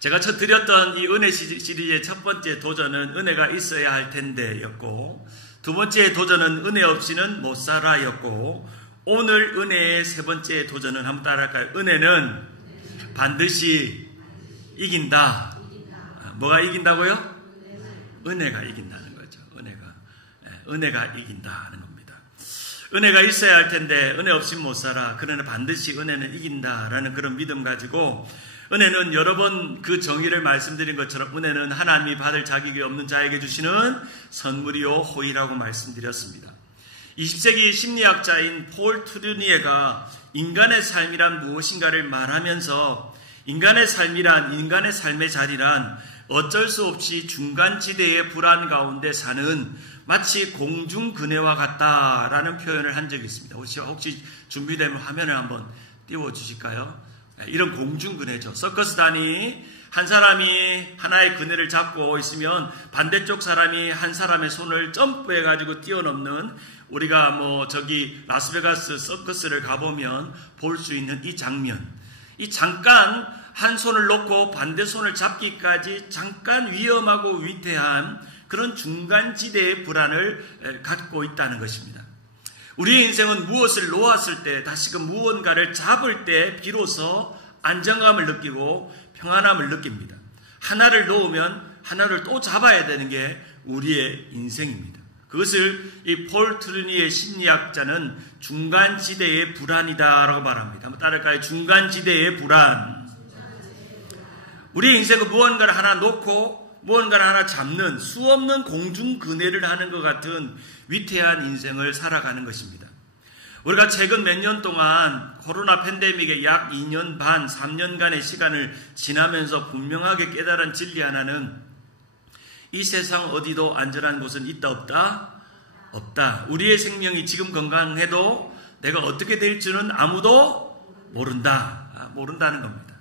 제가 드렸던 이 은혜 시리즈의 첫 번째 도전은 은혜가 있어야 할 텐데 였고, 두 번째 도전은 은혜 없이는 못 살아 였고, 오늘 은혜의 세 번째 도전은 한번 따라할까요? 은혜는 반드시 이긴다. 뭐가 이긴다고요? 은혜가 이긴다는 거죠. 은혜가 이긴다는 겁니다. 은혜가 있어야 할 텐데 은혜 없이 못 살아. 그러나 반드시 은혜는 이긴다라는 그런 믿음 가지고, 은혜는 여러 번 그 정의를 말씀드린 것처럼 은혜는 하나님이 받을 자격이 없는 자에게 주시는 선물이요 호의라고 말씀드렸습니다. 20세기 심리학자인 폴 트루니에가 인간의 삶이란 무엇인가를 말하면서 인간의 삶이란, 인간의 삶의 자리란 어쩔 수 없이 중간지대의 불안 가운데 사는 마치 공중근해와 같다라는 표현을 한 적이 있습니다. 혹시 준비되면 화면을 한번 띄워주실까요? 이런 공중근해죠. 서커스단이 한 사람이 하나의 그네를 잡고 있으면 반대쪽 사람이 한 사람의 손을 점프해가지고 뛰어넘는, 우리가 저기 라스베가스 서커스를 가보면 볼 수 있는 이 장면. 이 잠깐 한 손을 놓고 반대 손을 잡기까지 잠깐 위험하고 위태한 그런 중간지대의 불안을 갖고 있다는 것입니다. 우리의 인생은 무엇을 놓았을 때, 다시금 무언가를 잡을 때 비로소 안정감을 느끼고 평안함을 느낍니다. 하나를 놓으면 하나를 또 잡아야 되는 게 우리의 인생입니다. 그것을 이 폴 트루니의 심리학자는 중간지대의 불안이다라고 말합니다. 한번 따라할까요? 중간지대의 불안. 우리의 인생은 무언가를 하나 놓고 무언가를 하나 잡는 수없는 공중근해를 하는 것 같은 위태한 인생을 살아가는 것입니다. 우리가 최근 몇 년 동안 코로나 팬데믹의 약 2년 반, 3년간의 시간을 지나면서 분명하게 깨달은 진리 하나는, 이 세상 어디도 안전한 곳은 있다 없다? 없다. 우리의 생명이 지금 건강해도 내가 어떻게 될지는 아무도 모른다는 겁니다.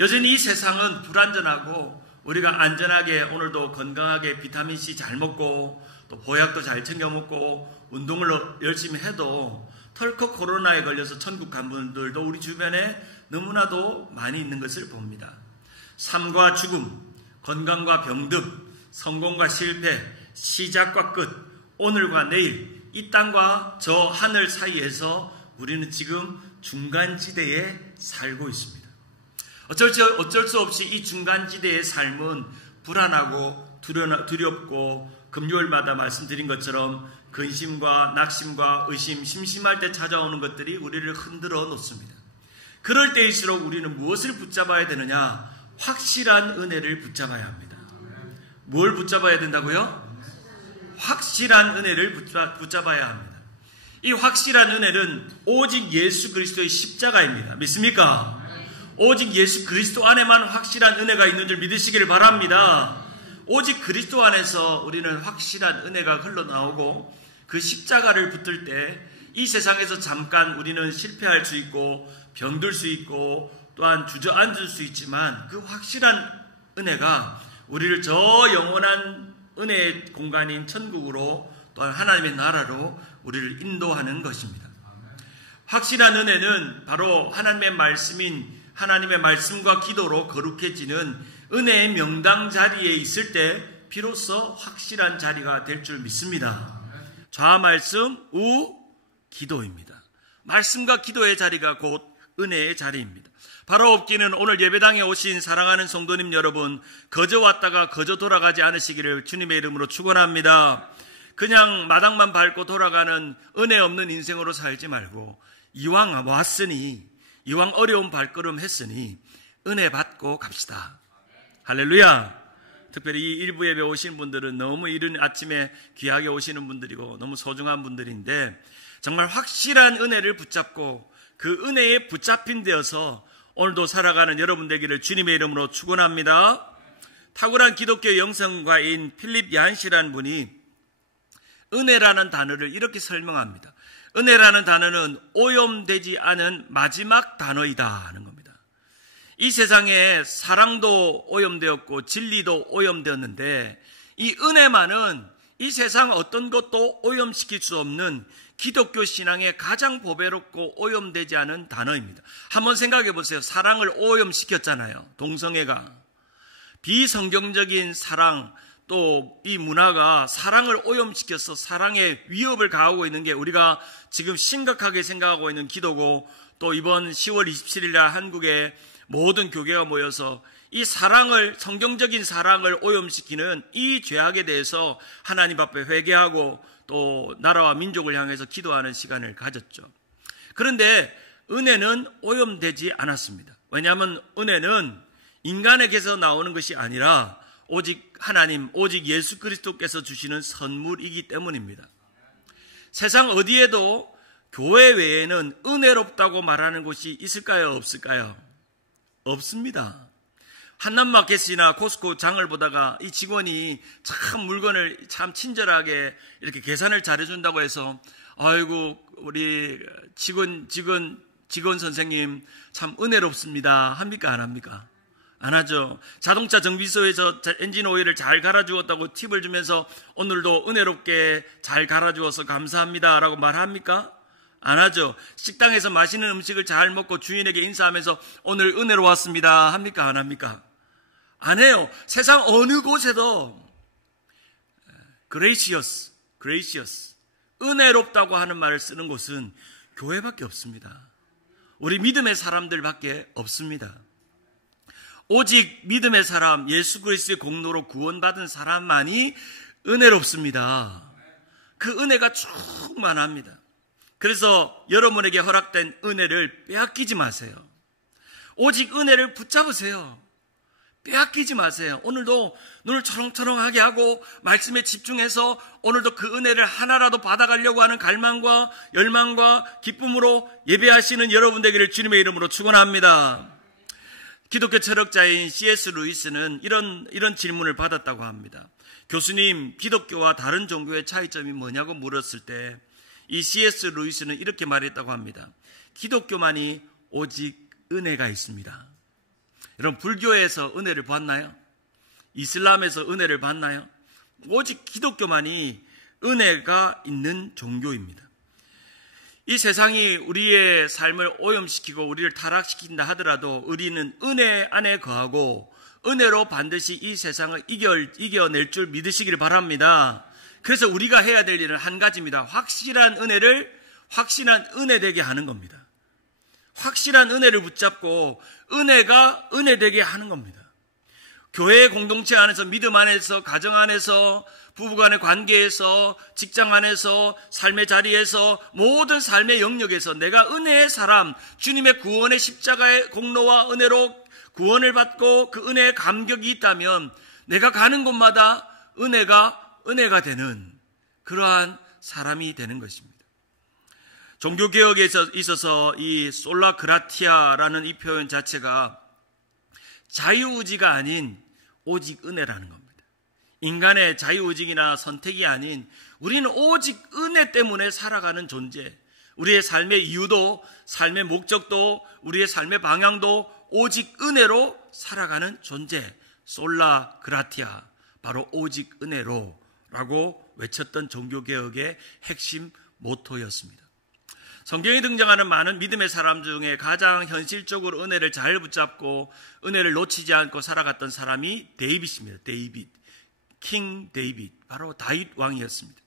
여전히 이 세상은 불안전하고, 우리가 안전하게 오늘도 건강하게 비타민C 잘 먹고 또 보약도 잘 챙겨 먹고 운동을 열심히 해도 털컥 코로나에 걸려서 천국 간 분들도 우리 주변에 너무나도 많이 있는 것을 봅니다. 삶과 죽음, 건강과 병듦, 성공과 실패, 시작과 끝, 오늘과 내일, 이 땅과 저 하늘 사이에서 우리는 지금 중간지대에 살고 있습니다. 어쩔 수 없이 이 중간지대의 삶은 불안하고 두렵고, 금요일마다 말씀드린 것처럼 근심과 낙심과 의심, 심심할 때 찾아오는 것들이 우리를 흔들어 놓습니다. 그럴 때일수록 우리는 무엇을 붙잡아야 되느냐? 확실한 은혜를 붙잡아야 합니다. 뭘 붙잡아야 된다고요? 확실한 은혜를 붙잡아야 합니다. 이 확실한 은혜는 오직 예수 그리스도의 십자가입니다. 믿습니까? 오직 예수 그리스도 안에만 확실한 은혜가 있는 줄 믿으시기를 바랍니다. 오직 그리스도 안에서 우리는 확실한 은혜가 흘러나오고, 그 십자가를 붙들 때 이 세상에서 잠깐 우리는 실패할 수 있고 병들 수 있고 또한 주저앉을 수 있지만, 그 확실한 은혜가 우리를 저 영원한 은혜의 공간인 천국으로, 또한 하나님의 나라로 우리를 인도하는 것입니다. 확실한 은혜는 바로 하나님의 말씀인, 하나님의 말씀과 기도로 거룩해지는 은혜의 명당 자리에 있을 때 비로소 확실한 자리가 될 줄 믿습니다. 좌 말씀, 우 기도입니다. 말씀과 기도의 자리가 곧 은혜의 자리입니다. 바로 없기는 오늘 예배당에 오신 사랑하는 성도님 여러분, 거저 왔다가 거저 돌아가지 않으시기를 주님의 이름으로 축원합니다. 그냥 마당만 밟고 돌아가는 은혜 없는 인생으로 살지 말고, 이왕 왔으니, 이왕 어려운 발걸음 했으니 은혜 받고 갑시다. 할렐루야. 특별히 이 일부 예배 오신 분들은 너무 이른 아침에 귀하게 오시는 분들이고 너무 소중한 분들인데, 정말 확실한 은혜를 붙잡고 그 은혜에 붙잡힌 데여서 오늘도 살아가는 여러분 되기를 주님의 이름으로 축원합니다. 탁월한 기독교 영성가인 필립 얀시라는 분이 은혜라는 단어를 이렇게 설명합니다. 은혜라는 단어는 오염되지 않은 마지막 단어이다 하는 겁니다. 이 세상에 사랑도 오염되었고 진리도 오염되었는데, 이 은혜만은 이 세상 어떤 것도 오염시킬 수 없는 기독교 신앙의 가장 보배롭고 오염되지 않은 단어입니다. 한번 생각해 보세요. 사랑을 오염시켰잖아요. 동성애가. 비성경적인 사랑, 또 이 문화가 사랑을 오염시켜서 사랑에 위협을 가하고 있는 게 우리가 지금 심각하게 생각하고 있는 기도고, 또 이번 10월 27일 날 한국의 모든 교회가 모여서 이 사랑을, 성경적인 사랑을 오염시키는 이 죄악에 대해서 하나님 앞에 회개하고 또 나라와 민족을 향해서 기도하는 시간을 가졌죠. 그런데 은혜는 오염되지 않았습니다. 왜냐하면 은혜는 인간에게서 나오는 것이 아니라 오직 하나님, 오직 예수 그리스도께서 주시는 선물이기 때문입니다. 세상 어디에도 교회 외에는 은혜롭다고 말하는 곳이 있을까요? 없을까요? 없습니다. 한남마켓이나 코스코 장을 보다가 이 직원이 참 물건을 참 친절하게 이렇게 계산을 잘해준다고 해서, 아이고 우리 직원 선생님 참 은혜롭습니다 합니까? 안 합니까? 안 하죠. 자동차 정비소에서 엔진 오일을 잘 갈아주었다고 팁을 주면서 오늘도 은혜롭게 잘 갈아주어서 감사합니다 라고 말합니까? 안 하죠. 식당에서 맛있는 음식을 잘 먹고 주인에게 인사하면서 오늘 은혜로웠습니다 합니까? 안 합니까? 안 해요. 세상 어느 곳에도 gracious, 은혜롭다고 하는 말을 쓰는 곳은 교회밖에 없습니다. 우리 믿음의 사람들밖에 없습니다. 오직 믿음의 사람, 예수 그리스도의 공로로 구원받은 사람만이 은혜롭습니다. 그 은혜가 충만합니다. 그래서 여러분에게 허락된 은혜를 빼앗기지 마세요. 오직 은혜를 붙잡으세요. 빼앗기지 마세요. 오늘도 눈을 초롱초롱하게 하고 말씀에 집중해서 오늘도 그 은혜를 하나라도 받아가려고 하는 갈망과 열망과 기쁨으로 예배하시는 여러분 되기를 주님의 이름으로 축원합니다. 기독교 철학자인 C.S. 루이스는 이런 질문을 받았다고 합니다. 교수님, 기독교와 다른 종교의 차이점이 뭐냐고 물었을 때 이 C.S. 루이스는 이렇게 말했다고 합니다. 기독교만이 오직 은혜가 있습니다. 여러분, 불교에서 은혜를 받나요? 이슬람에서 은혜를 받나요? 오직 기독교만이 은혜가 있는 종교입니다. 이 세상이 우리의 삶을 오염시키고 우리를 타락시킨다 하더라도 우리는 은혜 안에 거하고 은혜로 반드시 이 세상을 이겨낼 줄 믿으시기를 바랍니다. 그래서 우리가 해야 될 일은 한 가지입니다. 확실한 은혜 되게 하는 겁니다. 확실한 은혜를 붙잡고 은혜가 은혜 되게 하는 겁니다. 교회 공동체 안에서, 믿음 안에서, 가정 안에서, 부부간의 관계에서, 직장 안에서, 삶의 자리에서, 모든 삶의 영역에서 내가 은혜의 사람, 주님의 구원의 십자가의 공로와 은혜로 구원을 받고 그 은혜의 감격이 있다면 내가 가는 곳마다 은혜가 되는 그러한 사람이 되는 것입니다. 종교개혁에 있어서 이 솔라 그라티아라는 이 표현 자체가 자유의지가 아닌 오직 은혜라는 겁니다. 인간의 자유의지나 선택이 아닌 우리는 오직 은혜 때문에 살아가는 존재, 우리의 삶의 이유도, 삶의 목적도, 우리의 삶의 방향도 오직 은혜로 살아가는 존재, 솔라 그라티아, 바로 오직 은혜로라고 외쳤던 종교개혁의 핵심 모토였습니다. 성경에 등장하는 많은 믿음의 사람 중에 가장 현실적으로 은혜를 잘 붙잡고 은혜를 놓치지 않고 살아갔던 사람이 데이빗입니다. 킹 데이빗, 바로 다윗 왕이었습니다.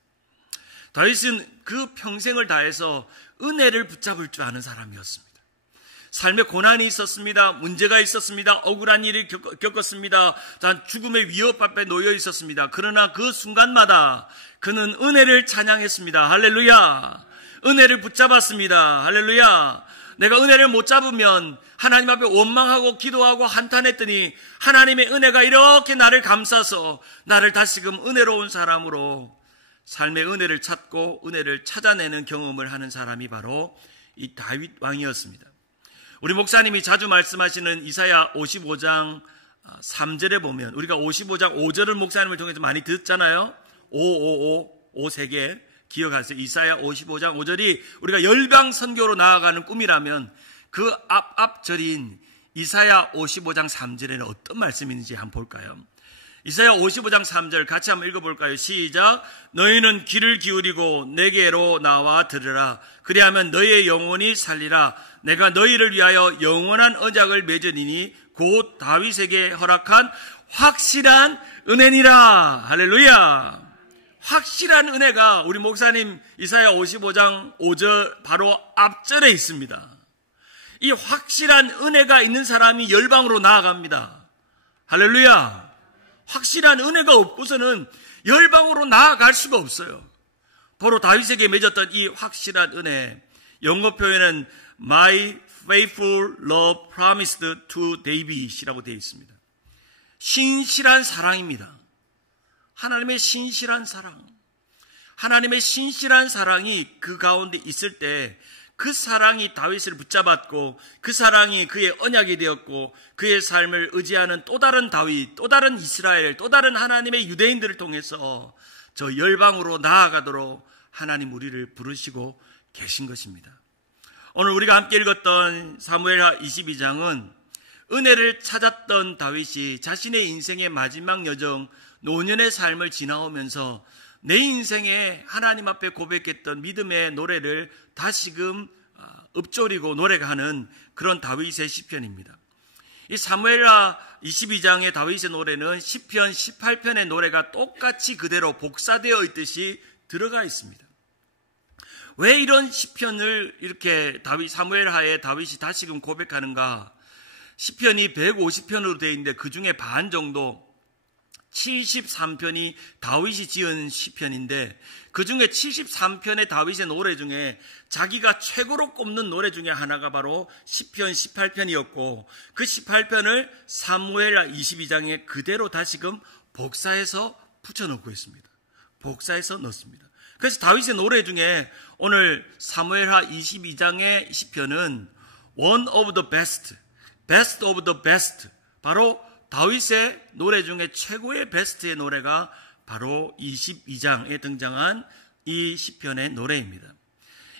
다윗은 그 평생을 다해서 은혜를 붙잡을 줄 아는 사람이었습니다. 삶에 고난이 있었습니다. 문제가 있었습니다. 억울한 일을 겪었습니다. 죽음의 위협 앞에 놓여 있었습니다. 그러나 그 순간마다 그는 은혜를 찬양했습니다. 할렐루야! 은혜를 붙잡았습니다. 할렐루야! 내가 은혜를 못 잡으면 하나님 앞에 원망하고 기도하고 한탄했더니 하나님의 은혜가 이렇게 나를 감싸서 나를 다시금 은혜로운 사람으로 삶의 은혜를 찾고 은혜를 찾아내는 경험을 하는 사람이 바로 이 다윗 왕이었습니다. 우리 목사님이 자주 말씀하시는 이사야 55장 3절에 보면, 우리가 55장 5절을 목사님을 통해서 많이 듣잖아요. 5 세 개 기억하세요. 이사야 55장 5절이 우리가 열방 선교로 나아가는 꿈이라면 그 앞절인 이사야 55장 3절에는 어떤 말씀인지 한번 볼까요? 이사야 55장 3절 같이 한번 읽어볼까요? 시작. 너희는 귀를 기울이고 내게로 나와 들으라. 그리하면 너희의 영혼이 살리라. 내가 너희를 위하여 영원한 언약을 맺으리니 곧 다윗에게 허락한 확실한 은혜니라. 할렐루야. 확실한 은혜가 우리 목사님 이사야 55장 5절 바로 앞절에 있습니다. 이 확실한 은혜가 있는 사람이 열방으로 나아갑니다. 할렐루야. 확실한 은혜가 없고서는 열방으로 나아갈 수가 없어요. 바로 다윗에게 맺었던 이 확실한 은혜, 영어 표현은 My faithful love promised to David이라고 되어 있습니다. 신실한 사랑입니다. 하나님의 신실한 사랑. 하나님의 신실한 사랑이 그 가운데 있을 때 그 사랑이 다윗을 붙잡았고 그 사랑이 그의 언약이 되었고 그의 삶을 의지하는 또 다른 다윗, 또 다른 이스라엘, 또 다른 하나님의 유대인들을 통해서 저 열방으로 나아가도록 하나님 우리를 부르시고 계신 것입니다. 오늘 우리가 함께 읽었던 사무엘하 22장은 은혜를 찾았던 다윗이 자신의 인생의 마지막 여정, 노년의 삶을 지나오면서 내 인생에 하나님 앞에 고백했던 믿음의 노래를 다시금 읊조리고 노래하는 그런 다윗의 시편입니다. 이 사무엘하 22장의 다윗의 노래는 시편 18편의 노래가 똑같이 그대로 복사되어 있듯이 들어가 있습니다. 왜 이런 시편을 이렇게 사무엘하에 다윗이 다시금 고백하는가? 시편이 150편으로 되어 있는데 그 중에 반 정도 73편이 다윗이 지은 시편인데 그 중에 73편의 다윗의 노래 중에 자기가 최고로 꼽는 노래 중에 하나가 바로 시편 18편이었고 그 18편을 사무엘하 22장에 그대로 다시금 복사해서 붙여넣고 있습니다. 복사해서 넣습니다. 그래서 다윗의 노래 중에 오늘 사무엘하 22장의 시편은 One of the best, best of the best, 바로 다윗의 노래 중에 최고의 베스트의 노래가 바로 22장에 등장한 이 시편의 노래입니다.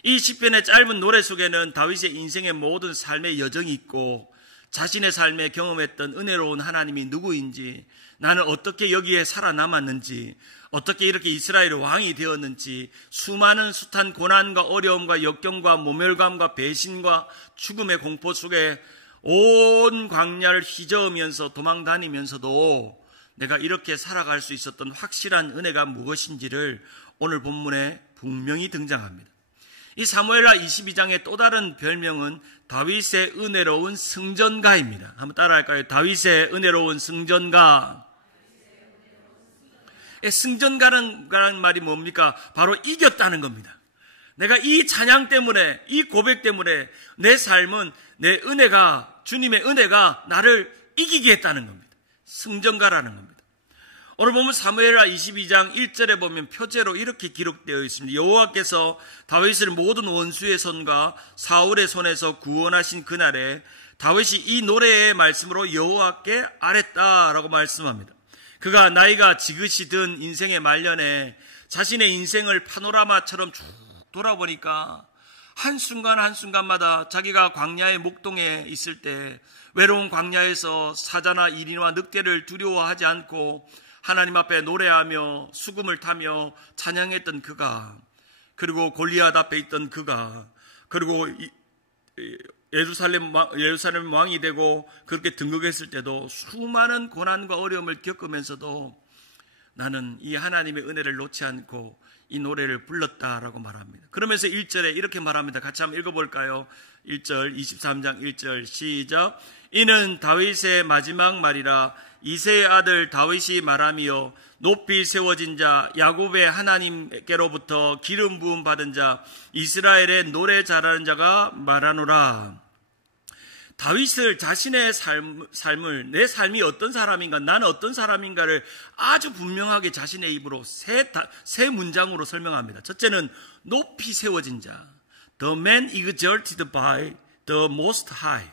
이 시편의 짧은 노래 속에는 다윗의 인생의 모든 삶의 여정이 있고 자신의 삶에 경험했던 은혜로운 하나님이 누구인지, 나는 어떻게 여기에 살아남았는지, 어떻게 이렇게 이스라엘의 왕이 되었는지, 수많은 숱한 고난과 어려움과 역경과 모멸감과 배신과 죽음의 공포 속에 온 광야를 휘저으면서 도망다니면서도 내가 이렇게 살아갈 수 있었던 확실한 은혜가 무엇인지를 오늘 본문에 분명히 등장합니다. 이 사무엘하 22장의 또 다른 별명은 다윗의 은혜로운 승전가입니다. 한번 따라할까요? 다윗의 은혜로운 승전가. 승전가라는 말이 뭡니까? 바로 이겼다는 겁니다. 내가 이 찬양 때문에, 이 고백 때문에 내 삶은 내 은혜가, 주님의 은혜가 나를 이기게 했다는 겁니다. 승전가라는 겁니다. 오늘 보면 사무엘하 22장 1절에 보면 표제로 이렇게 기록되어 있습니다. 여호와께서 다윗을 모든 원수의 손과 사울의 손에서 구원하신 그날에 다윗이 이 노래의 말씀으로 여호와께 아뢰다라고 말씀합니다. 그가 나이가 지긋이 든 인생의 말년에 자신의 인생을 파노라마처럼 쭉 돌아보니까 한순간 한순간마다 자기가 광야의 목동에 있을 때 외로운 광야에서 사자나 이리와 늑대를 두려워하지 않고 하나님 앞에 노래하며 수금을 타며 찬양했던 그가, 그리고 골리앗 앞에 있던 그가, 그리고 예루살렘 왕이 되고 그렇게 등극했을 때도 수많은 고난과 어려움을 겪으면서도 나는 이 하나님의 은혜를 놓지 않고 이 노래를 불렀다라고 말합니다. 그러면서 1절에 이렇게 말합니다. 같이 한번 읽어볼까요? 1절 23장 1절 시작. 이는 다윗의 마지막 말이라. 이새의 아들 다윗이 말하며 높이 세워진 자 야곱의 하나님께로부터 기름 부음 받은 자 이스라엘의 노래 잘하는 자가 말하노라. 다윗을 자신의 삶을, 내 삶이 어떤 사람인가, 나는 어떤 사람인가를 아주 분명하게 자신의 입으로 세 문장으로 설명합니다. 첫째는 높이 세워진 자, The man exalted by the most high.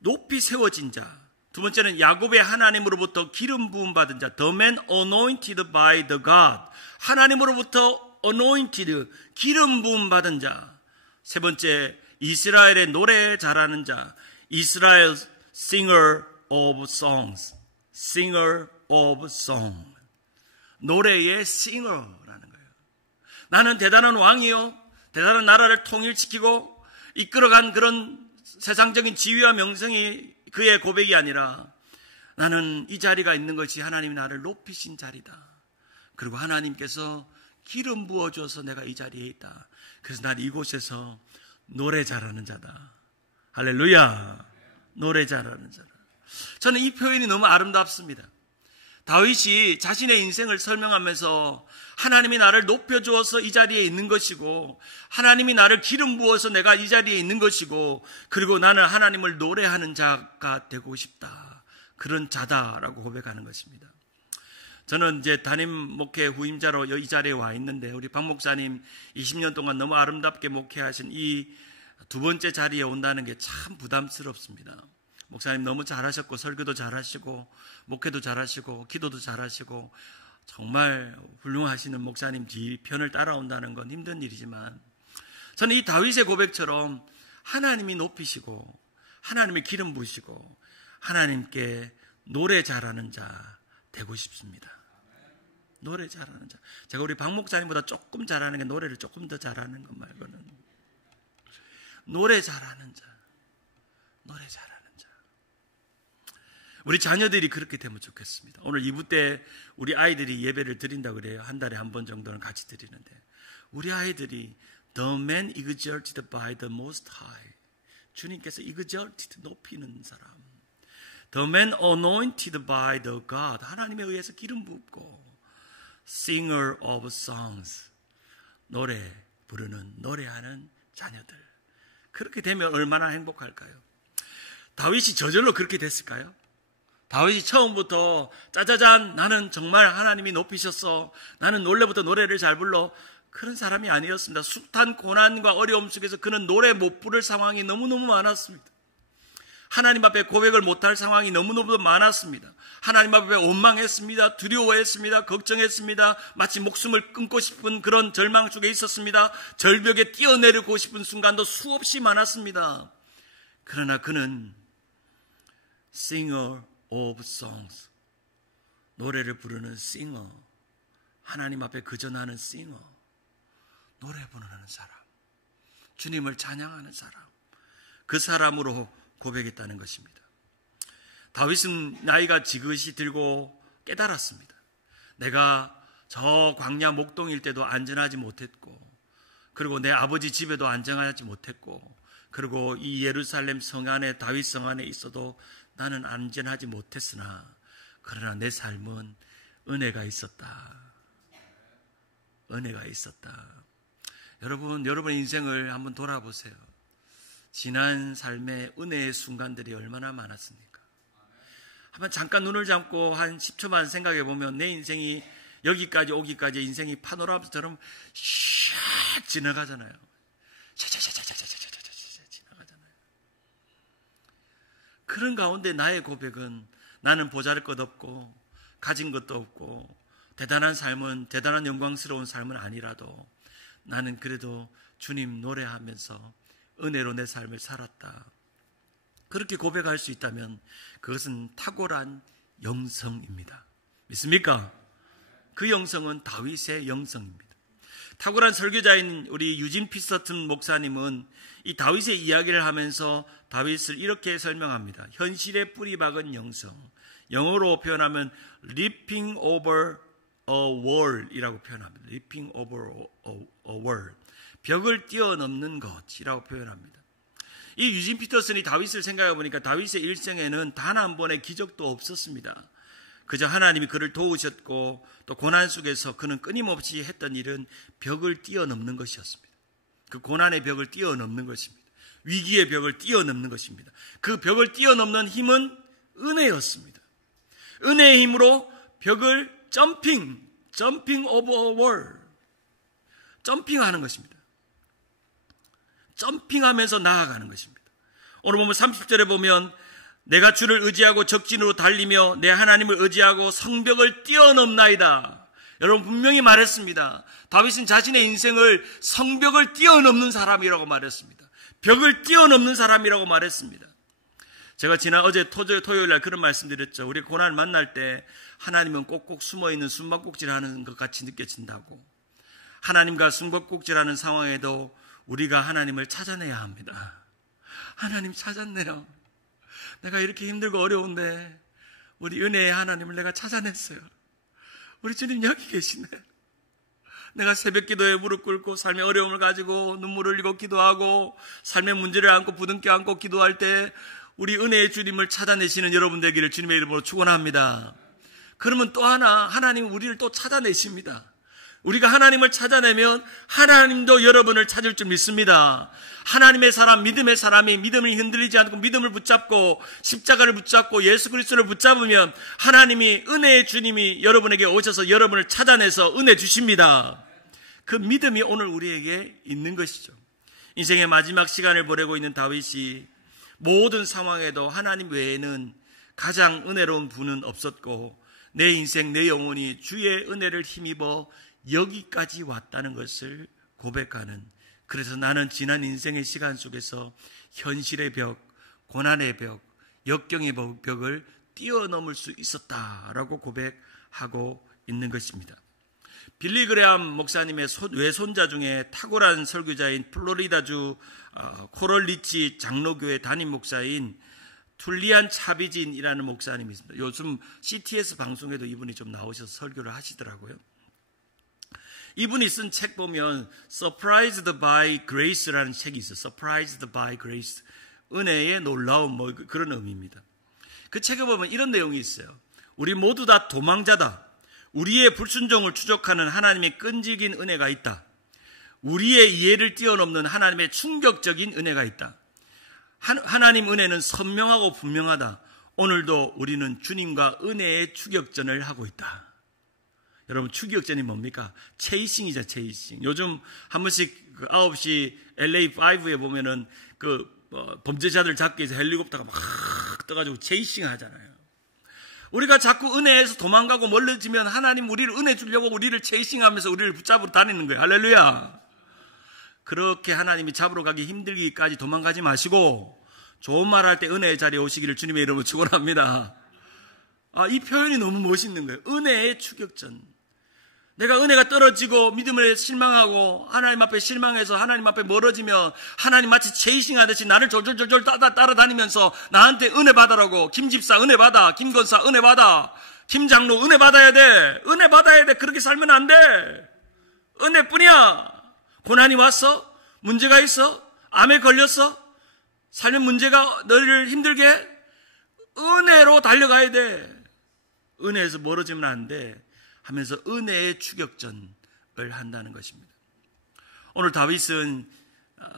높이 세워진 자. 두 번째는 야곱의 하나님으로부터 기름 부음 받은 자, The man anointed by the God. 하나님으로부터 anointed, 기름 부음 받은 자. 세 번째, 이스라엘의 노래 잘하는 자, Israel singer of songs. singer of song. 노래의 싱어라는 거예요. 나는 대단한 왕이요, 대단한 나라를 통일시키고 이끌어간 그런 세상적인 지위와 명성이 그의 고백이 아니라 나는 이 자리가 있는 것이 하나님이 나를 높이신 자리다. 그리고 하나님께서 기름 부어줘서 내가 이 자리에 있다. 그래서 난 이곳에서 노래 잘하는 자다. 할렐루야. 노래 잘하는 자다. 저는 이 표현이 너무 아름답습니다. 다윗이 자신의 인생을 설명하면서 하나님이 나를 높여주어서 이 자리에 있는 것이고 하나님이 나를 기름 부어서 내가 이 자리에 있는 것이고 그리고 나는 하나님을 노래하는 자가 되고 싶다. 그런 자다라고 고백하는 것입니다. 저는 이제 담임 목회 후임자로 이 자리에 와 있는데 우리 박 목사님 20년 동안 너무 아름답게 목회하신 이 두 번째 자리에 온다는 게 참 부담스럽습니다. 목사님 너무 잘하셨고 설교도 잘하시고 목회도 잘하시고 기도도 잘하시고 정말 훌륭하시는 목사님 뒤편을 따라온다는 건 힘든 일이지만 저는 이 다윗의 고백처럼 하나님이 높이시고 하나님의 기름 부으시고 하나님께 노래 잘하는 자 되고 싶습니다. 노래 잘하는 자. 제가 우리 박 목사님보다 조금 잘하는 게 노래를 조금 더 잘하는 것 말고는 노래 잘하는 자. 노래 잘하는 자. 우리 자녀들이 그렇게 되면 좋겠습니다. 오늘 2부 때 우리 아이들이 예배를 드린다고 그래요. 한 달에 한 번 정도는 같이 드리는데 우리 아이들이 The man exalted by the most high. 주님께서 exalted 높이는 사람. The man anointed by the God. 하나님에 의해서 기름 붓고 Singer of songs. 노래 부르는 노래하는 자녀들. 그렇게 되면 얼마나 행복할까요? 다윗이 저절로 그렇게 됐을까요? 다윗이 처음부터 짜자잔 나는 정말 하나님이 높이셨어. 나는 원래부터 노래를 잘 불러. 그런 사람이 아니었습니다. 숱한 고난과 어려움 속에서 그는 노래 못 부를 상황이 너무너무 많았습니다. 하나님 앞에 고백을 못할 상황이 너무너무 많았습니다. 하나님 앞에 원망했습니다. 두려워했습니다. 걱정했습니다. 마치 목숨을 끊고 싶은 그런 절망 속에 있었습니다. 절벽에 뛰어내리고 싶은 순간도 수없이 많았습니다. 그러나 그는 singer of songs, 노래를 부르는 singer, 하나님 앞에 거전하는 singer, 노래 부르는 사람, 주님을 찬양하는 사람, 그 사람으로 고백했다는 것입니다. 다윗은 나이가 지긋이 들고 깨달았습니다. 내가 저 광야 목동일 때도 안전하지 못했고 그리고 내 아버지 집에도 안전하지 못했고 그리고 이 예루살렘 성 안에 다윗 성 안에 있어도 나는 안전하지 못했으나 그러나 내 삶은 은혜가 있었다. 은혜가 있었다. 여러분 인생을 한번 돌아보세요. 지난 삶의 은혜의 순간들이 얼마나 많았습니까? 한번 잠깐 눈을 감고 한 10초만 생각해 보면 내 인생이 여기까지 오기까지 인생이 파노라마처럼 샥 지나가잖아요. 지나가잖아요. 그런 가운데 나의 고백은 나는 보잘것 없고 가진 것도 없고 대단한 삶은 대단한 영광스러운 삶은 아니라도 나는 그래도 주님 노래하면서 은혜로 내 삶을 살았다. 그렇게 고백할 수 있다면 그것은 탁월한 영성입니다. 믿습니까? 그 영성은 다윗의 영성입니다. 탁월한 설교자인 우리 유진 피서튼 목사님은 이 다윗의 이야기를 하면서 다윗을 이렇게 설명합니다. 현실에 뿌리 박은 영성. 영어로 표현하면 leaping over a wall이라고 표현합니다. leaping over a wall. 벽을 뛰어넘는 것이라고 표현합니다. 이 유진 피터슨이 다윗을 생각해 보니까 다윗의 일생에는 단 한 번의 기적도 없었습니다. 그저 하나님이 그를 도우셨고 또 고난 속에서 그는 끊임없이 했던 일은 벽을 뛰어넘는 것이었습니다. 그 고난의 벽을 뛰어넘는 것입니다. 위기의 벽을 뛰어넘는 것입니다. 그 벽을 뛰어넘는 힘은 은혜였습니다. 은혜의 힘으로 벽을 점핑 over a wall, 점핑하는 것입니다. 점핑하면서 나아가는 것입니다. 오늘 보면 30절에 보면 내가 주를 의지하고 적진으로 달리며 내 하나님을 의지하고 성벽을 뛰어넘나이다. 여러분 분명히 말했습니다. 다윗은 자신의 인생을 성벽을 뛰어넘는 사람이라고 말했습니다. 벽을 뛰어넘는 사람이라고 말했습니다. 제가 어제 토요일 날 그런 말씀 드렸죠. 우리 고난을 만날 때 하나님은 꼭꼭 숨어있는 숨바꼭질하는 것 같이 느껴진다고. 하나님과 숨바꼭질하는 상황에도 우리가 하나님을 찾아내야 합니다. 하나님 찾았네요. 내가 이렇게 힘들고 어려운데 우리 은혜의 하나님을 내가 찾아냈어요. 우리 주님 여기 계시네. 내가 새벽 기도에 무릎 꿇고 삶의 어려움을 가지고 눈물을 흘리고 기도하고 삶의 문제를 안고 부둥켜 안고 기도할 때 우리 은혜의 주님을 찾아내시는 여러분 되기를 주님의 이름으로 축원합니다. 그러면 또 하나 하나님 우리를 또 찾아내십니다. 우리가 하나님을 찾아내면 하나님도 여러분을 찾을 줄 믿습니다. 하나님의 사람, 믿음의 사람이 믿음을 흔들리지 않고 믿음을 붙잡고 십자가를 붙잡고 예수 그리스도를 붙잡으면 하나님이 은혜의 주님이 여러분에게 오셔서 여러분을 찾아내서 은혜 주십니다. 그 믿음이 오늘 우리에게 있는 것이죠. 인생의 마지막 시간을 보내고 있는 다윗이 모든 상황에도 하나님 외에는 가장 은혜로운 분은 없었고 내 인생, 내 영혼이 주의 은혜를 힘입어 여기까지 왔다는 것을 고백하는, 그래서 나는 지난 인생의 시간 속에서 현실의 벽, 고난의 벽, 역경의 벽을 뛰어넘을 수 있었다라고 고백하고 있는 것입니다. 빌리 그레함 목사님의 외손자 중에 탁월한 설교자인 플로리다주 코럴 리치 장로교회 담임 목사인 툴리안 차비진이라는 목사님이 있습니다. 요즘 CTS 방송에도 이분이 좀 나오셔서 설교를 하시더라고요. 이분이 쓴 책 보면 Surprised by Grace라는 책이 있어요. Surprised by Grace. 은혜의 놀라움, 뭐 그런 의미입니다. 그 책에 보면 이런 내용이 있어요. 우리 모두 다 도망자다. 우리의 불순종을 추적하는 하나님의 끈질긴 은혜가 있다. 우리의 이해를 뛰어넘는 하나님의 충격적인 은혜가 있다. 하나님 은혜는 선명하고 분명하다. 오늘도 우리는 주님과 은혜의 추격전을 하고 있다. 여러분, 추격전이 뭡니까? 체이싱이죠, 체이싱. 요즘 한 번씩 9시 LA5에 보면은 범죄자들 잡기 위해서 헬리콥터가 막 떠가지고 체이싱 하잖아요. 우리가 자꾸 은혜에서 도망가고 멀어지면 하나님 우리를 은혜 주려고 우리를 체이싱 하면서 우리를 붙잡으러 다니는 거예요. 할렐루야. 그렇게 하나님이 잡으러 가기 힘들기까지 도망가지 마시고 좋은 말 할 때 은혜의 자리에 오시기를 주님의 이름으로 축원합니다. 이 표현이 너무 멋있는 거예요. 은혜의 추격전. 내가 은혜가 떨어지고 믿음을 실망하고 하나님 앞에 실망해서 하나님 앞에 멀어지면 하나님 마치 체이싱하듯이 나를 졸졸졸졸 따라다니면서 나한테 은혜 받으라고. 김집사 은혜 받아, 김건사 은혜 받아, 김장로 은혜 받아야 돼, 은혜 받아야 돼. 그렇게 살면 안 돼. 은혜뿐이야. 고난이 왔어? 문제가 있어? 암에 걸렸어? 삶의 문제가 너를 힘들게 해? 은혜로 달려가야 돼. 은혜에서 멀어지면 안 돼 하면서 은혜의 추격전을 한다는 것입니다. 오늘 다윗은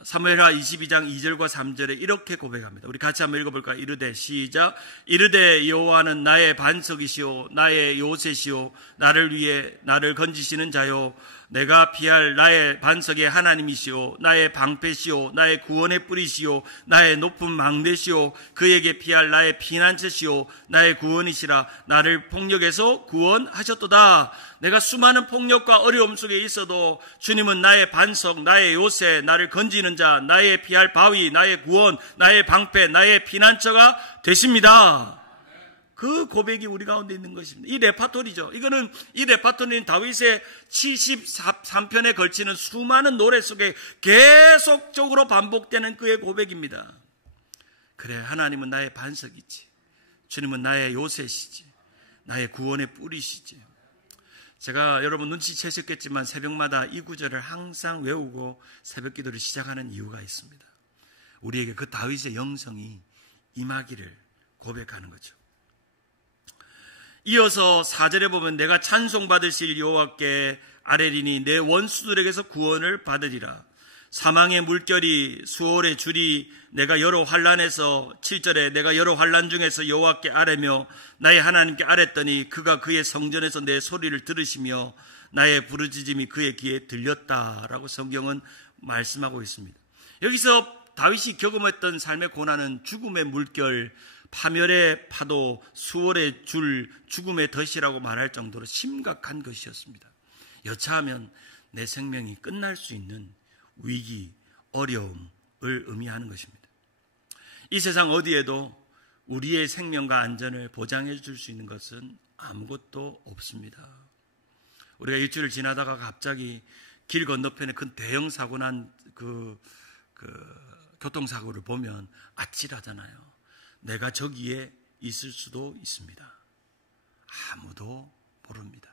사무엘하 22장 2절과 3절에 이렇게 고백합니다. 우리 같이 한번 읽어볼까요? 이르되, 시작. 이르되 여호와는 나의 반석이시오 나의 요새시오 나를 위해 나를 건지시는 자요 내가 피할 나의 반석의 하나님이시오 나의 방패시오 나의 구원의 뿌리시오 나의 높은 망대시오 그에게 피할 나의 피난처시오 나의 구원이시라. 나를 폭력에서 구원하셨도다. 내가 수많은 폭력과 어려움 속에 있어도 주님은 나의 반석, 나의 요새, 나를 건지는 자, 나의 피할 바위, 나의 구원, 나의 방패, 나의 피난처가 되십니다. 그 고백이 우리 가운데 있는 것입니다. 이 레파토리죠. 이 레파토리는 다윗의 73편에 걸치는 수많은 노래 속에 계속적으로 반복되는 그의 고백입니다. 그래, 하나님은 나의 반석이지. 주님은 나의 요새시지. 나의 구원의 뿌리시지. 제가 여러분 눈치채셨겠지만 새벽마다 이 구절을 항상 외우고 새벽 기도를 시작하는 이유가 있습니다. 우리에게 그 다윗의 영성이 임하기를 고백하는 거죠. 이어서 4절에 보면 내가 찬송받으실 여호와께 아뢰리니 내 원수들에게서 구원을 받으리라. 사망의 물결이 수월의 줄이 내가 여러 환난에서 7절에 내가 여러 환난 중에서 여호와께 아뢰며 나의 하나님께 아뢰더니 그가 그의 성전에서 내 소리를 들으시며 나의 부르짖음이 그의 귀에 들렸다라고 성경은 말씀하고 있습니다. 여기서 다윗이 경험했던 삶의 고난은 죽음의 물결, 파멸의 파도, 수월의 줄, 죽음의 덫이라고 말할 정도로 심각한 것이었습니다. 여차하면 내 생명이 끝날 수 있는 위기, 어려움을 의미하는 것입니다. 이 세상 어디에도 우리의 생명과 안전을 보장해 줄 수 있는 것은 아무것도 없습니다. 우리가 일주일을 지나다가 갑자기 길 건너편에 큰 대형 사고 난 교통사고를 보면 아찔하잖아요. 내가 저기에 있을 수도 있습니다. 아무도 모릅니다.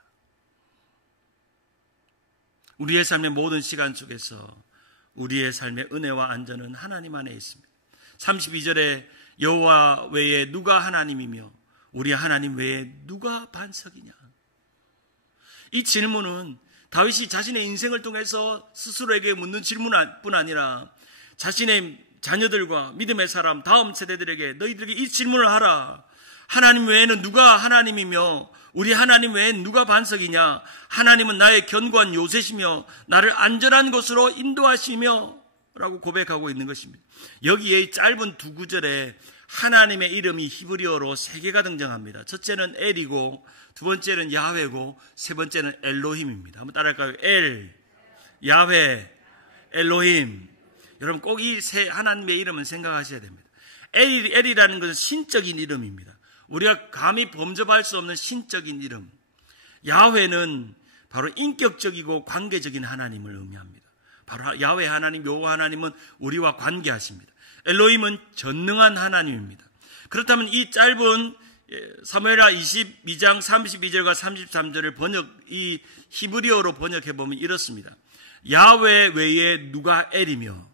우리의 삶의 모든 시간 속에서 우리의 삶의 은혜와 안전은 하나님 안에 있습니다. 32절에 여호와 외에 누가 하나님이며 우리 하나님 외에 누가 반석이냐. 이 질문은 다윗이 자신의 인생을 통해서 스스로에게 묻는 질문뿐 아니라 자신의 자녀들과 믿음의 사람, 다음 세대들에게 너희들에게 이 질문을 하라. 하나님 외에는 누가 하나님이며 우리 하나님 외엔 누가 반석이냐. 하나님은 나의 견고한 요새시며 나를 안전한 곳으로 인도하시며 라고 고백하고 있는 것입니다. 여기에 이 짧은 두 구절에 하나님의 이름이 히브리어로 3개가 등장합니다. 첫째는 엘이고 두 번째는 야훼고 세 번째는 엘로힘입니다. 한번 따라할까요? 엘, 야훼, 엘로힘. 여러분 꼭 이 세 하나님의 이름은 생각하셔야 됩니다. 엘이라는 것은 신적인 이름입니다. 우리가 감히 범접할 수 없는 신적인 이름. 야훼는 바로 인격적이고 관계적인 하나님을 의미합니다. 바로 야훼 하나님, 여호와 하나님은 우리와 관계하십니다. 엘로힘은 전능한 하나님입니다. 그렇다면 이 짧은 사무엘하 22장 32절과 33절을 이 히브리어로 번역해보면 이렇습니다. 야훼 외에 누가 엘이며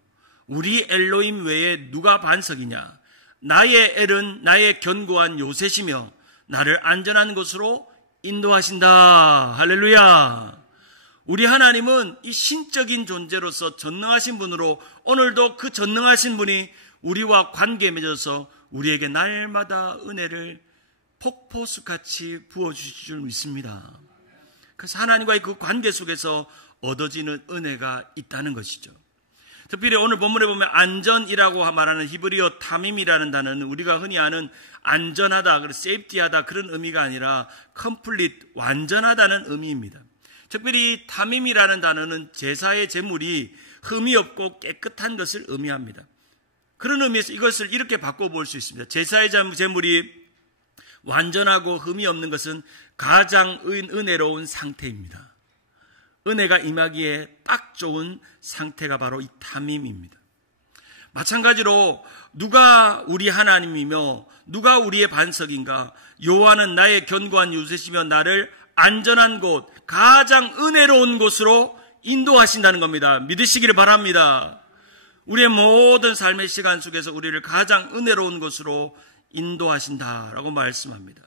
우리 엘로힘 외에 누가 반석이냐. 나의 엘은 나의 견고한 요새시며 나를 안전한 곳으로 인도하신다. 할렐루야. 우리 하나님은 이 신적인 존재로서 전능하신 분으로 오늘도 그 전능하신 분이 우리와 관계 맺어서 우리에게 날마다 은혜를 폭포수같이 부어주실 줄 믿습니다. 그래서 하나님과의 그 관계 속에서 얻어지는 은혜가 있다는 것이죠. 특별히 오늘 본문에 보면 안전이라고 말하는 히브리어 타밈이라는 단어는 우리가 흔히 아는 안전하다, 세이프티하다 그런 의미가 아니라 complete, 완전하다는 의미입니다. 특별히 타밈이라는 단어는 제사의 제물이 흠이 없고 깨끗한 것을 의미합니다. 그런 의미에서 이것을 이렇게 바꿔볼 수 있습니다. 제사의 제물이 완전하고 흠이 없는 것은 가장 은혜로운 상태입니다. 은혜가 임하기에 딱 좋은 상태가 바로 이 타밈입니다. 마찬가지로 누가 우리 하나님이며 누가 우리의 반석인가. 여호와는 나의 견고한 요새시며 나를 안전한 곳, 가장 은혜로운 곳으로 인도하신다는 겁니다. 믿으시기를 바랍니다. 우리의 모든 삶의 시간 속에서 우리를 가장 은혜로운 곳으로 인도하신다라고 말씀합니다.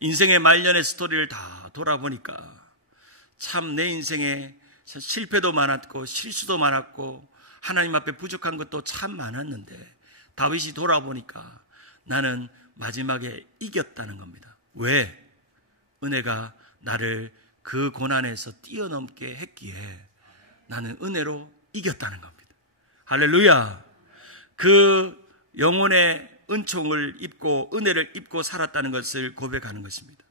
인생의 말년의 스토리를 다 돌아보니까 참 내 인생에 실패도 많았고 실수도 많았고 하나님 앞에 부족한 것도 참 많았는데 다윗이 돌아보니까 나는 마지막에 이겼다는 겁니다. 왜? 은혜가 나를 그 고난에서 뛰어넘게 했기에 나는 은혜로 이겼다는 겁니다. 할렐루야. 그 영혼의 은총을 입고 은혜를 입고 살았다는 것을 고백하는 것입니다.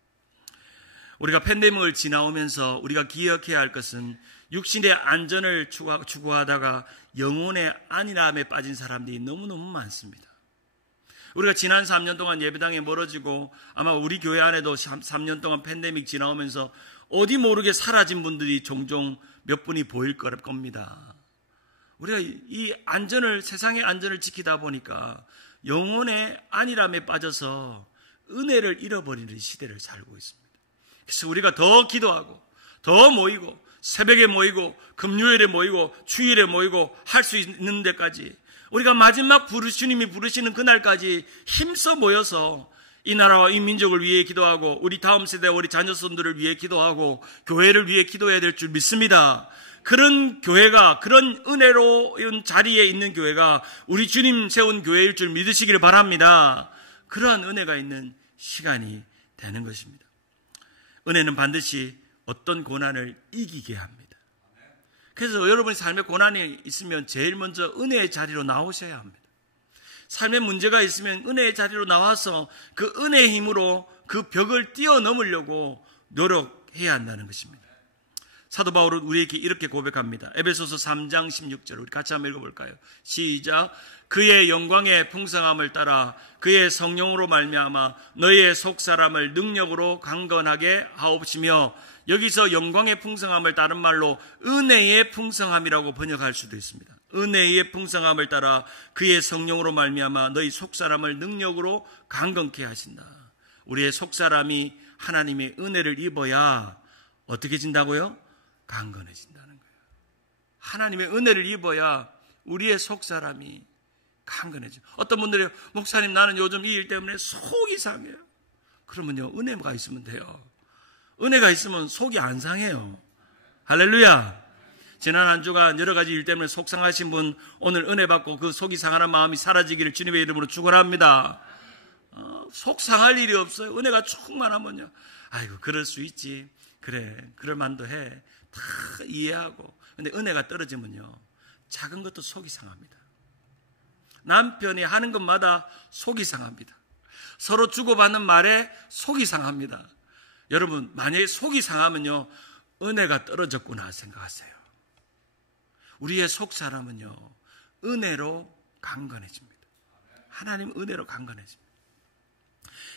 우리가 팬데믹을 지나오면서 우리가 기억해야 할 것은 육신의 안전을 추구하다가 영혼의 안일함에 빠진 사람들이 너무너무 많습니다. 우리가 지난 3년 동안 예배당에 멀어지고 아마 우리 교회 안에도 3년 동안 팬데믹 지나오면서 어디 모르게 사라진 분들이 종종 몇 분이 보일 겁니다. 우리가 이 안전을, 세상의 안전을 지키다 보니까 영혼의 안일함에 빠져서 은혜를 잃어버리는 시대를 살고 있습니다. 그래서 우리가 더 기도하고 더 모이고 새벽에 모이고 금요일에 모이고 주일에 모이고 할 수 있는 데까지 우리가 마지막 주님이 부르시는 그날까지 힘써 모여서 이 나라와 이 민족을 위해 기도하고 우리 다음 세대 우리 자녀손들을 위해 기도하고 교회를 위해 기도해야 될 줄 믿습니다. 그런 교회가, 그런 은혜로운 자리에 있는 교회가 우리 주님 세운 교회일 줄 믿으시기를 바랍니다. 그러한 은혜가 있는 시간이 되는 것입니다. 은혜는 반드시 어떤 고난을 이기게 합니다. 그래서 여러분의 삶에 고난이 있으면 제일 먼저 은혜의 자리로 나오셔야 합니다. 삶에 문제가 있으면 은혜의 자리로 나와서 그 은혜의 힘으로 그 벽을 뛰어넘으려고 노력해야 한다는 것입니다. 사도 바울은 우리에게 이렇게 고백합니다. 에베소서 3장 16절 우리 같이 한번 읽어볼까요? 시작. 그의 영광의 풍성함을 따라 그의 성령으로 말미암아 너희의 속사람을 능력으로 강건하게 하옵시며, 여기서 영광의 풍성함을 다른 말로 은혜의 풍성함이라고 번역할 수도 있습니다. 은혜의 풍성함을 따라 그의 성령으로 말미암아 너희 속사람을 능력으로 강건케 하신다. 우리의 속사람이 하나님의 은혜를 입어야 어떻게 진다고요? 강건해진다는 거예요. 하나님의 은혜를 입어야 우리의 속사람이 강건해져. 어떤 분들이 목사님 나는 요즘 이 일 때문에 속이 상해요. 그러면요 은혜가 있으면 돼요. 은혜가 있으면 속이 안 상해요. 할렐루야. 지난 한 주간 여러 가지 일 때문에 속상하신 분 오늘 은혜 받고 그 속이 상하는 마음이 사라지기를 주님의 이름으로 축원합니다. 속상할 일이 없어요. 은혜가 충만하면요. 아이고 그럴 수 있지. 그래 그럴 만도 해. 다 이해하고. 근데 은혜가 떨어지면요 작은 것도 속이 상합니다. 남편이 하는 것마다 속이 상합니다. 서로 주고받는 말에 속이 상합니다. 여러분 만약에 속이 상하면요 은혜가 떨어졌구나 생각하세요. 우리의 속사람은요 은혜로 강건해집니다. 하나님 은혜로 강건해집니다.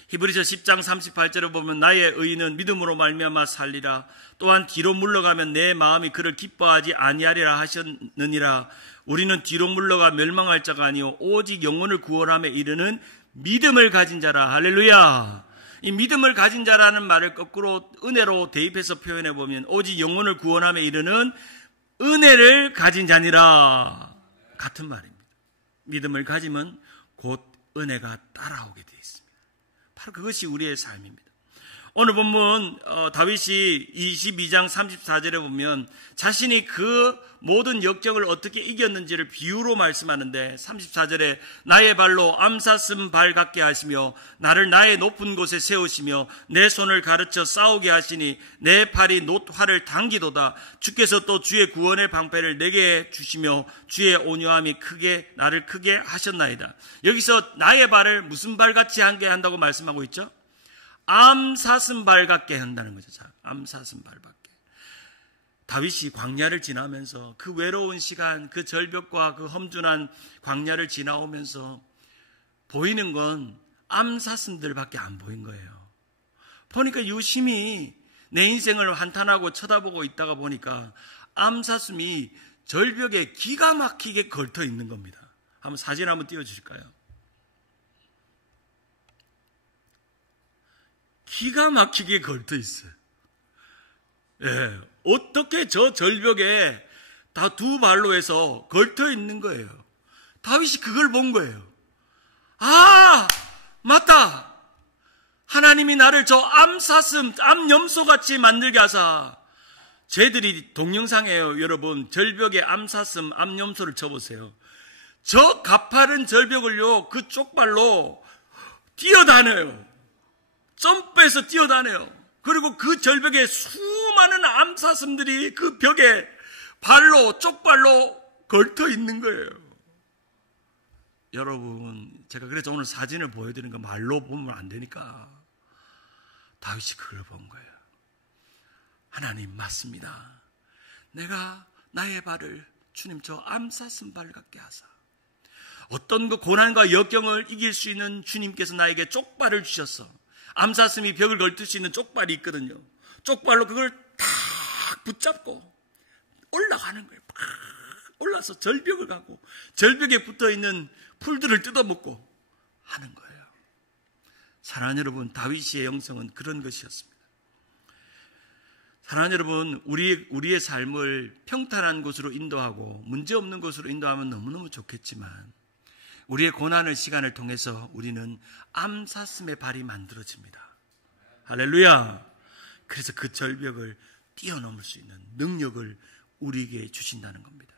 히브리서 10장 38절에 보면 나의 의인은 믿음으로 말미암아 살리라. 또한 뒤로 물러가면 내 마음이 그를 기뻐하지 아니하리라 하셨느니라. 우리는 뒤로 물러가 멸망할 자가 아니요 오직 영혼을 구원함에 이르는 믿음을 가진 자라. 할렐루야. 이 믿음을 가진 자라는 말을 거꾸로 은혜로 대입해서 표현해 보면 오직 영혼을 구원함에 이르는 은혜를 가진 자니라. 같은 말입니다. 믿음을 가지면 곧 은혜가 따라오게 되어 있습니다. 바로 그것이 우리의 삶입니다. 오늘 본문 다윗이 22장 34절에 보면 자신이 그 모든 역경을 어떻게 이겼는지를 비유로 말씀하는데 34절에 나의 발로 암사슴 발 같게 하시며 나를 나의 높은 곳에 세우시며 내 손을 가르쳐 싸우게 하시니 내 팔이 놋활을 당기도다. 주께서 또 주의 구원의 방패를 내게 주시며 주의 온유함이 나를 크게 하셨나이다. 여기서 나의 발을 무슨 발같이 하게 한다고 말씀하고 있죠? 암사슴 발 같게 한다는 거죠. 암사슴 발 같게. 다윗이 광야를 지나면서 그 외로운 시간, 그 절벽과 그 험준한 광야를 지나오면서 보이는 건 암사슴들밖에 안 보인 거예요. 보니까 유심히 내 인생을 한탄하고 쳐다보고 있다가 보니까 암사슴이 절벽에 기가 막히게 걸터 있는 겁니다. 한번 사진 한번 띄워주실까요? 기가 막히게 걸터 있어요. 예, 어떻게 저 절벽에 다 두 발로 해서 걸터 있는 거예요. 다윗이 그걸 본 거예요. 아, 맞다. 하나님이 나를 저 암사슴, 암염소같이 만들게 하사. 쟤들이 동영상이에요. 여러분, 절벽에 암사슴, 암염소를 쳐보세요. 저 가파른 절벽을요, 그 쪽발로 뛰어다녀요. 점프해서 뛰어다녀요. 그리고 그 절벽에 수많은 암사슴들이 그 벽에 쪽발로 걸터 있는 거예요. 여러분, 제가 그래서 오늘 사진을 보여드리는 거 말로 보면 안 되니까 다윗이 그걸 본 거예요. 하나님 맞습니다. 내가 나의 발을 주님 저 암사슴 발 같게 하사. 어떤 그 고난과 역경을 이길 수 있는 주님께서 나에게 쪽발을 주셨어. 암사슴이 벽을 걸을 수 있는 쪽발이 있거든요. 쪽발로 그걸 탁 붙잡고 올라가는 거예요. 팍 올라서 절벽을 가고 절벽에 붙어있는 풀들을 뜯어먹고 하는 거예요. 사랑하는 여러분, 다윗의 영성은 그런 것이었습니다. 사랑하는 여러분, 우리의 삶을 평탄한 곳으로 인도하고 문제없는 곳으로 인도하면 너무너무 좋겠지만 우리의 고난의 시간을 통해서 우리는 암사슴의 발이 만들어집니다. 할렐루야. 그래서 그 절벽을 뛰어넘을 수 있는 능력을 우리에게 주신다는 겁니다.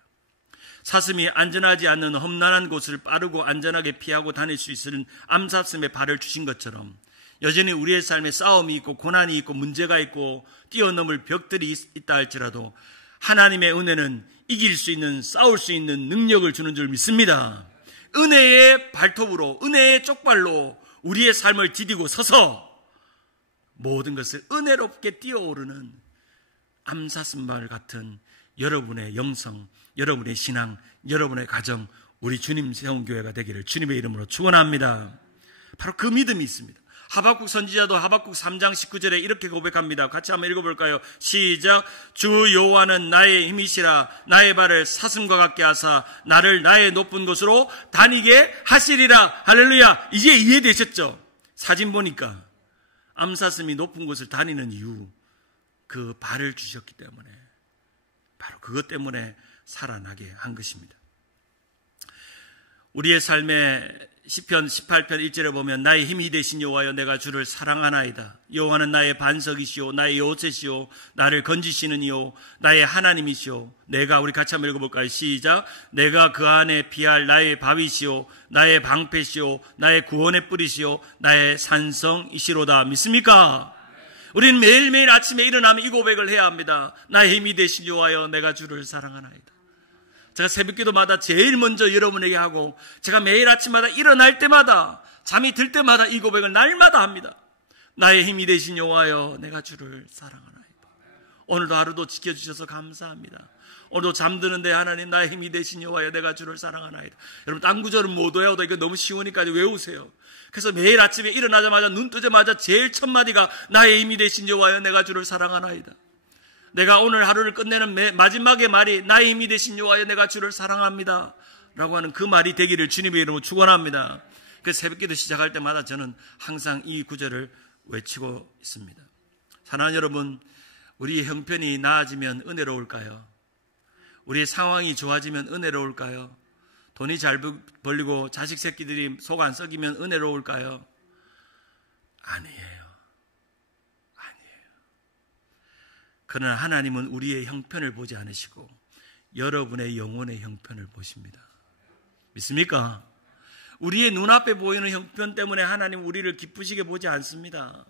사슴이 안전하지 않는 험난한 곳을 빠르고 안전하게 피하고 다닐 수 있는 암사슴의 발을 주신 것처럼 여전히 우리의 삶에 싸움이 있고 고난이 있고 문제가 있고 뛰어넘을 벽들이 있다 할지라도 하나님의 은혜는 이길 수 있는, 싸울 수 있는 능력을 주는 줄 믿습니다. 은혜의 발톱으로, 은혜의 쪽발로 우리의 삶을 디디고 서서 모든 것을 은혜롭게 뛰어오르는 암사슴말 같은 여러분의 영성, 여러분의 신앙, 여러분의 가정, 우리 주님 세운 교회가 되기를 주님의 이름으로 축원합니다. 바로 그 믿음이 있습니다. 하박국 선지자도 하박국 3장 19절에 이렇게 고백합니다. 같이 한번 읽어볼까요? 시작. 주 여호와는 나의 힘이시라. 나의 발을 사슴과 같게 하사 나를 나의 높은 곳으로 다니게 하시리라. 할렐루야. 이제 이해되셨죠? 사진 보니까 암사슴이 높은 곳을 다니는 이유, 그 발을 주셨기 때문에, 바로 그것 때문에 살아나게 한 것입니다. 우리의 삶에 시편 18편 1절에 보면 나의 힘이 되신 여호와여 내가 주를 사랑하나이다. 여호와는 나의 반석이시오 나의 요새시오 나를 건지시는 이요 나의 하나님이시오. 내가, 우리 같이 한번 읽어볼까요? 시작. 내가 그 안에 피할 나의 바위시오 나의 방패시오 나의 구원의 뿌리시오 나의 산성이시로다. 믿습니까? 우리는 매일매일 아침에 일어나면 이 고백을 해야 합니다. 나의 힘이 되신 여호와여 내가 주를 사랑하나이다. 제가 새벽기도마다 제일 먼저 여러분에게 하고, 제가 매일 아침마다 일어날 때마다, 잠이 들 때마다 이 고백을 날마다 합니다. 나의 힘이 되신 여호와여 내가 주를 사랑하나이다. 오늘도 하루도 지켜주셔서 감사합니다. 오늘도 잠드는데 하나님 나의 힘이 되신 여호와여 내가 주를 사랑하나이다. 여러분 딴 구절은 못 외워도 이거 너무 쉬우니까 외우세요. 그래서 매일 아침에 일어나자마자 눈 뜨자마자 제일 첫 마디가 나의 힘이 되신 여호와여 내가 주를 사랑하나이다. 내가 오늘 하루를 끝내는 마지막의 말이 나의 힘이 되신 여호와여 내가 주를 사랑합니다 라고 하는 그 말이 되기를 주님의 이름으로 축원합니다. 그래서 새벽기도 시작할 때마다 저는 항상 이 구절을 외치고 있습니다. 사랑하는 여러분, 우리의 형편이 나아지면 은혜로울까요? 우리의 상황이 좋아지면 은혜로울까요? 돈이 잘 벌리고 자식 새끼들이 속 안 썩이면 은혜로울까요? 아니에요. 그러나 하나님은 우리의 형편을 보지 않으시고 여러분의 영혼의 형편을 보십니다. 믿습니까? 우리의 눈앞에 보이는 형편 때문에 하나님 우리를 기쁘시게 보지 않습니다.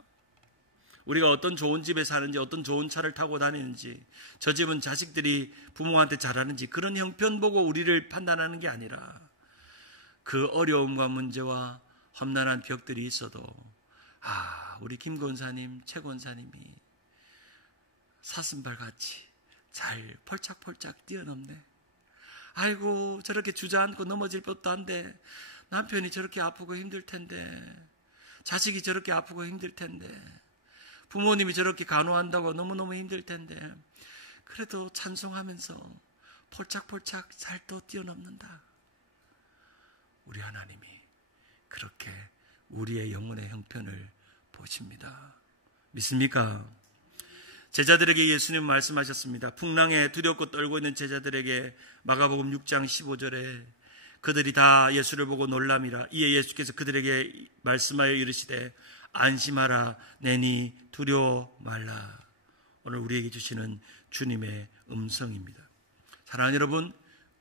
우리가 어떤 좋은 집에 사는지, 어떤 좋은 차를 타고 다니는지, 저 집은 자식들이 부모한테 잘하는지, 그런 형편 보고 우리를 판단하는 게 아니라 그 어려움과 문제와 험난한 벽들이 있어도 우리 김 권사님, 최 권사님이 사슴발같이 잘 펄짝펄짝 뛰어넘네. 아이고 저렇게 주저앉고 넘어질 법도 한데 남편이 저렇게 아프고 힘들 텐데, 자식이 저렇게 아프고 힘들 텐데, 부모님이 저렇게 간호한다고 너무너무 힘들 텐데 그래도 찬송하면서 펄짝펄짝 잘 또 뛰어넘는다. 우리 하나님이 그렇게 우리의 영혼의 형편을 보십니다. 믿습니까? 제자들에게 예수님 말씀하셨습니다. 풍랑에 두렵고 떨고 있는 제자들에게 마가복음 6장 15절에 그들이 다 예수를 보고 놀람이라. 이에 예수께서 그들에게 말씀하여 이르시되 안심하라 내니 두려워 말라. 오늘 우리에게 주시는 주님의 음성입니다. 사랑하는 여러분,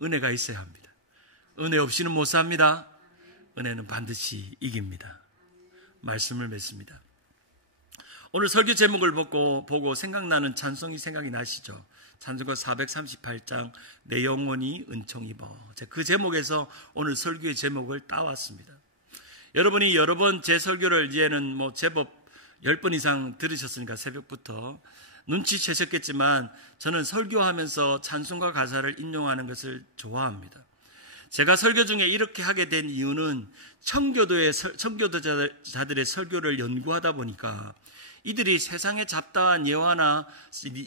은혜가 있어야 합니다. 은혜 없이는 못 삽니다. 은혜는 반드시 이깁니다. 말씀을 맺습니다. 오늘 설교 제목을 보고 생각나는 찬송이 생각이 나시죠? 찬송가 438장 내 영혼이 은총 입어. 그 제목에서 오늘 설교의 제목을 따왔습니다. 여러분이 여러 번 제 설교를 이제는 제법 10번 이상 들으셨으니까 새벽부터 눈치채셨겠지만 저는 설교하면서 찬송가 가사를 인용하는 것을 좋아합니다. 제가 설교 중에 이렇게 하게 된 이유는 청교도자들의 설교를 연구하다 보니까 이들이 세상의 잡다한 예화나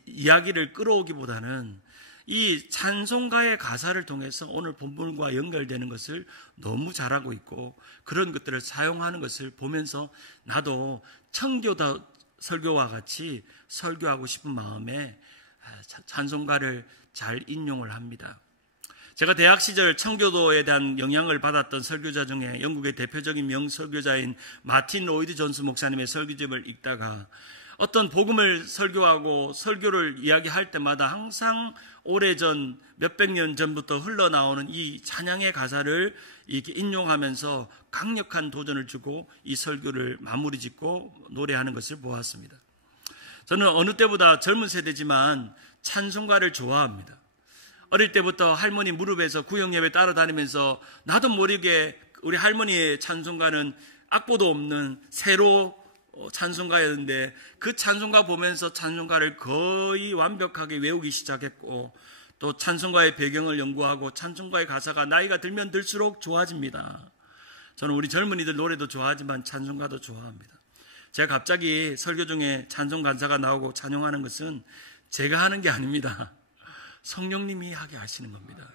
이야기를 끌어오기보다는 이 찬송가의 가사를 통해서 오늘 본문과 연결되는 것을 너무 잘하고 있고 그런 것들을 사용하는 것을 보면서 나도 청교도 설교와 같이 설교하고 싶은 마음에 찬송가를 잘 인용을 합니다. 제가 대학 시절 청교도에 대한 영향을 받았던 설교자 중에 영국의 대표적인 명설교자인 마틴 로이드 존스 목사님의 설교집을 읽다가 어떤 복음을 설교하고 설교를 이야기할 때마다 항상 오래전 몇백 년 전부터 흘러나오는 이 찬양의 가사를 이렇게 인용하면서 강력한 도전을 주고 이 설교를 마무리 짓고 노래하는 것을 보았습니다. 저는 어느 때보다 젊은 세대지만 찬송가를 좋아합니다. 어릴 때부터 할머니 무릎에서 구역예배 따라다니면서 나도 모르게 우리 할머니의 찬송가는 악보도 없는 새로 찬송가였는데 그 찬송가 보면서 찬송가를 거의 완벽하게 외우기 시작했고 또 찬송가의 배경을 연구하고 찬송가의 가사가 나이가 들면 들수록 좋아집니다. 저는 우리 젊은이들 노래도 좋아하지만 찬송가도 좋아합니다. 제가 갑자기 설교 중에 찬송 간사가 나오고 찬양하는 것은 제가 하는 게 아닙니다. 성령님이 하게 하시는 겁니다.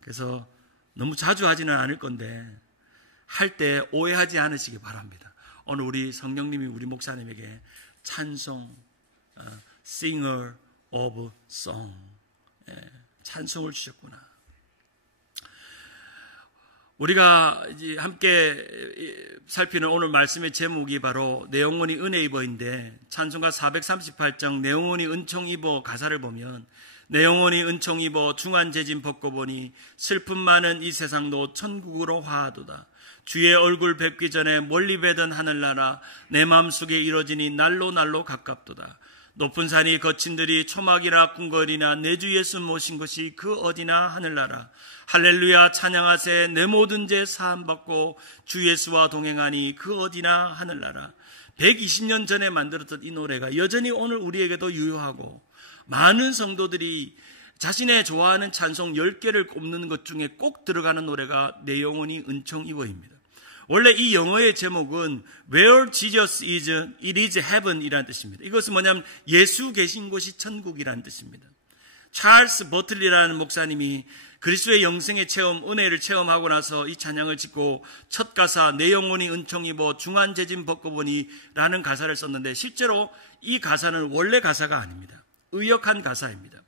그래서 너무 자주 하지는 않을 건데 할 때 오해하지 않으시기 바랍니다. 오늘 우리 성령님이 우리 목사님에게 찬송, singer of song, 찬송을 주셨구나. 우리가 이제 함께 살피는 오늘 말씀의 제목이 바로 내 영혼이 은혜 입어인데 찬송가 438장 내 영혼이 은총 입어 가사를 보면 내 영혼이 은총 입어 중한 재짐 벗고 보니 슬픔 많은 이 세상도 천국으로 화하도다. 주의 얼굴 뵙기 전에 멀리 뵈던 하늘나라 내 마음속에 이루어지니 날로 날로 가깝도다. 높은 산이 거친 들이 초막이나 궁궐이나 내 주 예수 모신 것이 그 어디나 하늘나라. 할렐루야 찬양하세 내 모든 죄 사함받고 주 예수와 동행하니 그 어디나 하늘나라. 120년 전에 만들었던 이 노래가 여전히 오늘 우리에게도 유효하고 많은 성도들이 자신의 좋아하는 찬송 10개를 꼽는 것 중에 꼭 들어가는 노래가 내 영혼이 은총 입어입니다. 원래 이 영어의 제목은 Where Jesus is, it is heaven 이라는 뜻입니다. 이것은 뭐냐면 예수 계신 곳이 천국이라는 뜻입니다. 찰스 버틀리라는 목사님이 그리스도의 영생의 체험, 은혜를 체험하고 나서 이 찬양을 짓고 첫 가사 내 영혼이 은총 입어 중한 재짐 벗고 보니 라는 가사를 썼는데 실제로 이 가사는 원래 가사가 아닙니다. 의역한 가사입니다.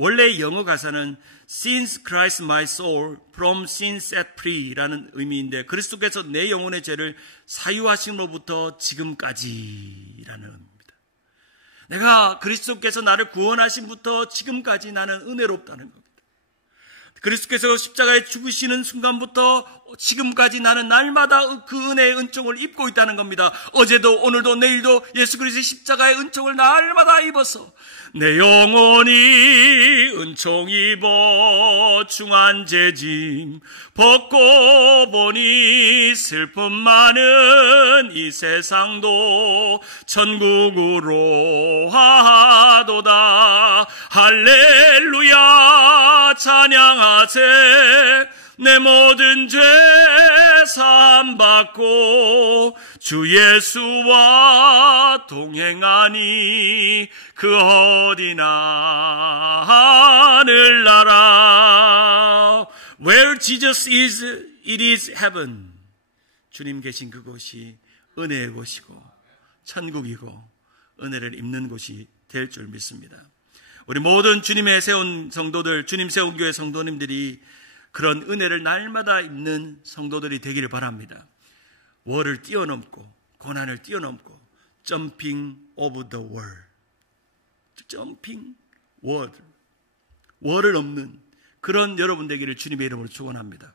원래 영어 가사는 Since Christ my soul from sin set free 라는 의미인데 그리스도께서 내 영혼의 죄를 사유하심으로부터 지금까지 라는 의미입니다. 내가 그리스도께서 나를 구원하심부터 지금까지 나는 은혜롭다는 겁니다. 그리스도께서 십자가에 죽으시는 순간부터 지금까지 나는 날마다 그 은혜의 은총을 입고 있다는 겁니다. 어제도 오늘도 내일도 예수 그리스도의 십자가의 은총을 날마다 입어서 내 영혼이 은총 입어 중한 재짐 벗고 보니 슬픔 많은 이 세상도 천국으로 화하도다. 할렐루야 찬양하세 내 모든 죄 사함받고 주 예수와 동행하니 그 어디나 하늘나라. Where Jesus is, it is heaven. 주님 계신 그곳이 은혜의 곳이고 천국이고 은혜를 입는 곳이 될 줄 믿습니다. 우리 모든 주님의 세운 성도들, 주님 세운 교회 성도님들이 그런 은혜를 날마다 입는 성도들이 되기를 바랍니다. 월을 뛰어넘고 고난을 뛰어넘고 jumping over the wall, jumping 월을 넘는 그런 여러분 되기를 주님의 이름으로 축원합니다.